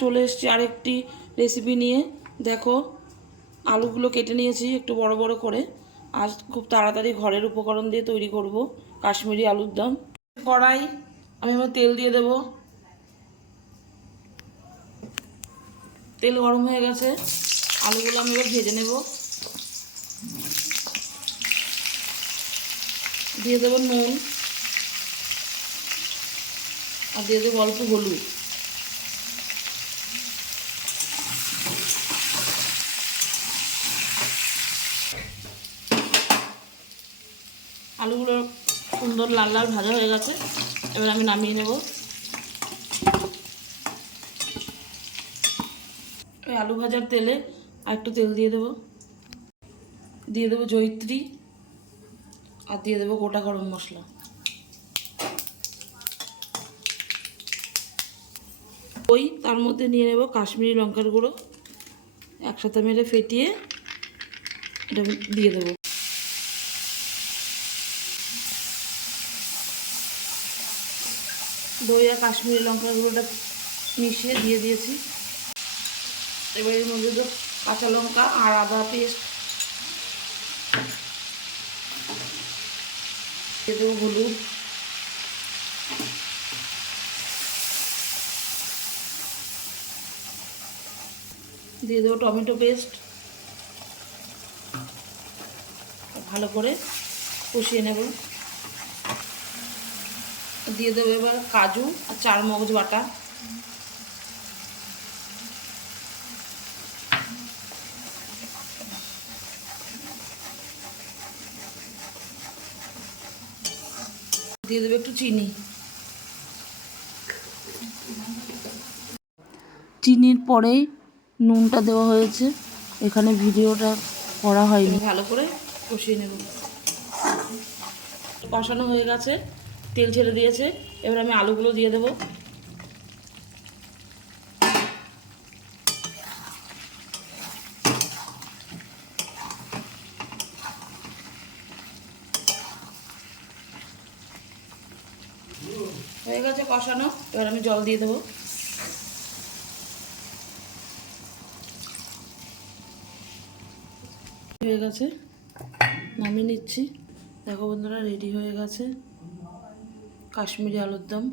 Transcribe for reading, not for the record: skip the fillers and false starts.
চলে এসেছি আরেকটি রেসিপি নিয়ে। দেখো, আলুগুলো কেটে নিয়েছি একটু বড় বড় করে। আজ খুব তাড়াতাড়ি ঘরের উপকরণ দিয়ে তৈরি করব কাশ্মীরি আলুর দম। কড়াই আমি আমার তেল দিয়ে দেব। তেল গরম হয়ে গেছে, আলুগুলো আমি এবার ভেজে নেব। দিয়ে দেবো নুন আর দিয়ে দেবো অল্প হলুদ। আলুগুলো সুন্দর লাল লাল ভাজা হয়ে গেছে, এবার আমি নামিয়ে নেব। এই আলু ভাজার তেলে আর একটু তেল দিয়ে দেবো জয়িত্রী আর দিয়ে দেবো গোটা গরম মশলা। তার মধ্যে নিয়ে নেব কাশ্মীরি লঙ্কার গুঁড়ো, একসাথে মেরে ফেটিয়ে এটা দিয়ে দেবো। দই আর কাশ্মীরি লঙ্কার গুঁড়োটা মিশিয়ে দিয়ে দিয়েছি। এবার এর মধ্যে তো কাঁচা লঙ্কা আর আদা পেস্ট দিয়ে দেবো, হলুদ, দিয়ে দেবো টমেটো পেস্ট, ভালো করে কষিয়ে নেব। দিয়ে দেবো এবার কাজু আর চারমগজ বাটা, দিয়ে দেবো একটু চিনি। চিনির পরেই নুনটা দেওয়া হয়েছে, এখানে ভিডিওটা করা হয়নি। ভালো করে কষিয়ে নেব। কষানো হয়ে গেছে, তেল ছেড়ে দিয়েছে, এবার আমি আলুগুলো দিয়ে দেবো। হয়ে গেছে কষানো, এবার আমি জল দিয়ে দেবো। হয়ে গেছে, নামিয়ে নিচ্ছি। দেখো বন্ধুরা, রেডি হয়ে গেছে কাশ্মীরি আলুর দম।